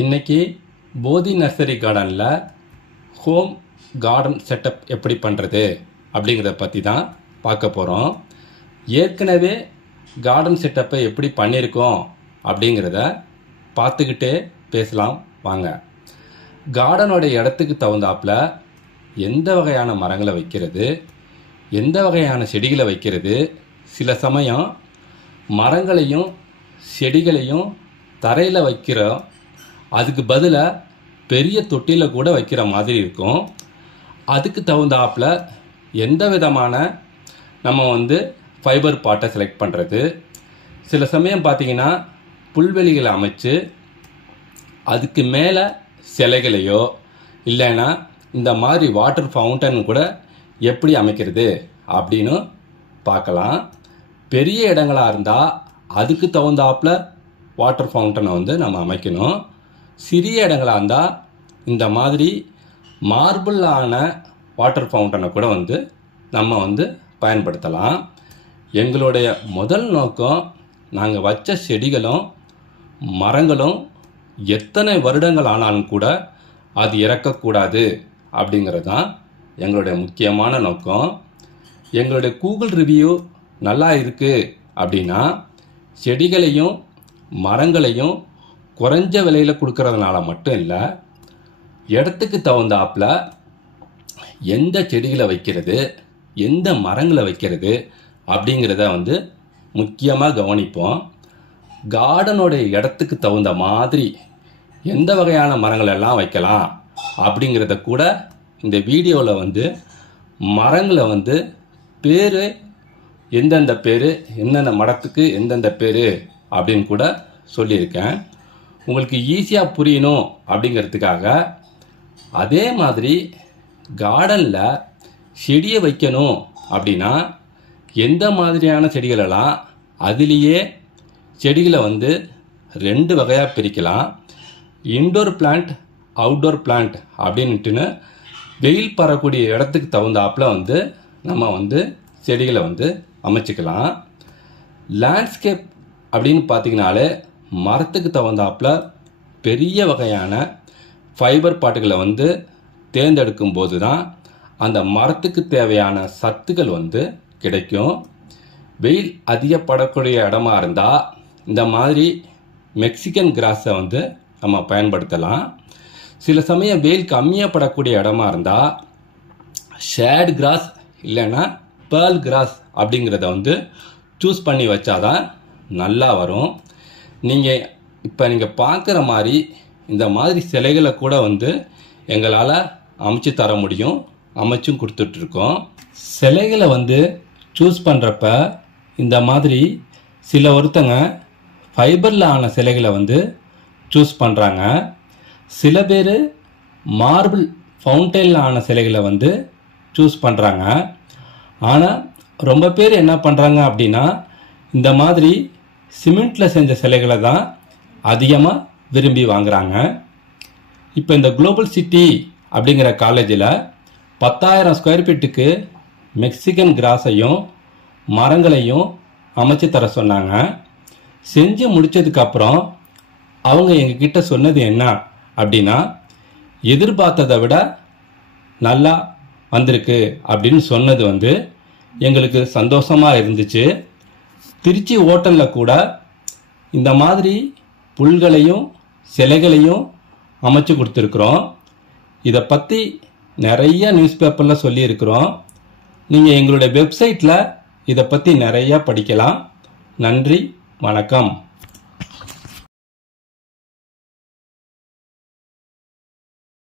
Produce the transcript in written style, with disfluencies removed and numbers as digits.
இன்னைக்கு போதி நர்சரி கார்டனில் ஹோம் கார்டன் செட்டப் எப்படி பண்ணுறது அப்படிங்கிறத பற்றி தான் பார்க்க போகிறோம். ஏற்கனவே கார்டன் செட்டப்பை எப்படி பண்ணியிருக்கோம் அப்படிங்கிறத பார்த்துக்கிட்டே பேசலாம் வாங்க. கார்டனோட இடத்துக்கு தகுந்தாப்புல எந்த வகையான மரங்களை வைக்கிறது, எந்த வகையான செடிகளை வைக்கிறது, சில சமயம் மரங்களையும் செடிகளையும் தரையில் வைக்கிறோம், அதுக்கு பதிலாக பெரிய தொட்டியில் கூட வைக்கிற மாதிரி இருக்கும். அதுக்கு தகுந்தாப்புல எந்த விதமான நம்ம ஃபைபர் பாட்டை செலக்ட் பண்ணுறது, சில சமயம் பார்த்திங்கன்னா புல்வெளிகளை அமைச்சு அதுக்கு மேலே சிலைகளையோ இல்லைன்னா இந்த மாதிரி வாட்டர் ஃபவுண்டன் கூட எப்படி அமைக்கிறது அப்படின்னு பார்க்கலாம். பெரிய இடங்களாக இருந்தால் அதுக்கு தகுந்தாப்புல வாட்டர் ஃபவுண்டனை நம்ம அமைக்கணும். சிறிய இடங்களாக இருந்தால் இந்த மாதிரி மார்பிள் ஆன வாட்டர் ஃபவுண்டனை கூட நம்ம பயன்படுத்தலாம். எங்களுடைய முதல் நோக்கம் நாங்கள் வச்ச செடிகளும் மரங்களும் எத்தனை வருடங்கள் ஆனாலும் கூட அது இறக்கக்கூடாது அப்படிங்கிறது தான் எங்களுடைய முக்கியமான நோக்கம். எங்களுடைய கூகுள் ரிவ்யூ நல்லா இருக்குது அப்படின்னா செடிகளையும் மரங்களையும் குறைஞ்ச விலையில் கொடுக்கறதுனால மட்டும் இல்லை, இடத்துக்கு தகுந்தாப்புல எந்த செடிகளை வைக்கிறது, எந்த மரங்களை வைக்கிறது அப்படிங்கிறத முக்கியமாக கவனிப்போம். கார்டனோடைய இடத்துக்கு தகுந்த மாதிரி எந்த வகையான மரங்கள் எல்லாம் வைக்கலாம் அப்படிங்கிறத கூட இந்த வீடியோவில் மரங்களை பேர், எந்தெந்த பேர், எந்தெந்த மரத்துக்கு எந்தெந்த பேர் அப்படின்னு கூட சொல்லியிருக்கேன். உங்களுக்கு ஈஸியாக புரியணும் அப்படிங்கிறதுக்காக. அதே மாதிரி கார்டனில் செடியை வைக்கணும் அப்படின்னா எந்த மாதிரியான செடிகளெல்லாம் அதுலேயே செடிகளை 2 வகையாக பிரிக்கலாம். இன்டோர் பிளான்ட், அவுட்டோர் பிளான்ட் அப்படின்ட்டுன்னு வெயில் பரக்கூடிய இடத்துக்கு தகுந்தாப்புல நம்ம செடிகளை அமைச்சிக்கலாம். லேண்ட்ஸ்கேப் அப்படின்னு பார்த்தீங்கனாலே மரத்துக்கு தகுந்தாப்புல பெரிய வகையான ஃபைபர் பாட்டுகளை தேர்ந்தெடுக்கும் போது தான் அந்த மரத்துக்கு தேவையான சத்துக்கள் கிடைக்கும். வெயில் அதிகப்படக்கூடிய இடமா இருந்தால் இந்த மாதிரி மெக்சிகன் கிராஸை நம்ம பயன்படுத்தலாம். சில சமயம் வெயில் கம்மியாக படக்கூடிய இடமா இருந்தால் ஷேட் கிராஸ் இல்லைன்னா பேர்ல் கிராஸ் அப்படிங்கிறத சூஸ் பண்ணி வச்சாதான் நல்லா வரும். நீங்கள் பார்க்குற மாதிரி இந்த மாதிரி சிலைகளை கூட எங்களால் அமைச்சு தர முடியும், அமைச்சும் கொடுத்துட்ருக்கோம். சிலைகளை சூஸ் பண்ணுறப்ப இந்த மாதிரி சில ஒருத்தங்க ஃபைபரில் ஆன சிலைகளை சூஸ் பண்ணுறாங்க. சில பேர் மார்பிள் ஃபவுண்டனில் ஆன சிலைகளை சூஸ் பண்ணுறாங்க. ஆனால் ரொம்ப பேர் என்ன பண்ணுறாங்க அப்படின்னா இந்த மாதிரி சிமெண்ட்டில் செஞ்ச சிலைகளை தான் அதிகமாக விரும்பி வாங்குறாங்க. இப்போ இந்த குளோபல் சிட்டி அப்படிங்கிற காலேஜில் 10,000 ஸ்கொயர் ஃபீட்டுக்கு மெக்சிகன் கிராஸையும் மரங்களையும் அமைச்சு தர சொன்னாங்க. செஞ்சு முடித்ததுக்கப்புறம் அவங்க எங்ககிட்ட சொன்னது என்ன அப்படின்னா, எதிர்பார்த்ததை விட நல்லா வந்திருக்கு அப்படின்னு சொன்னது எங்களுக்கு சந்தோஷமாக இருந்துச்சு. திருச்சி ஹோட்டலில் கூட இந்த மாதிரி புல்களையும் சிலைகளையும் அமைச்சு கொடுத்துருக்குறோம். இதை பற்றி நிறைய நியூஸ் பேப்பரில் சொல்லியிருக்கிறோம். நீங்கள் எங்களுடைய வெப்சைட்டில் இதை பற்றி நிறையா படிக்கலாம். நன்றி, வணக்கம்.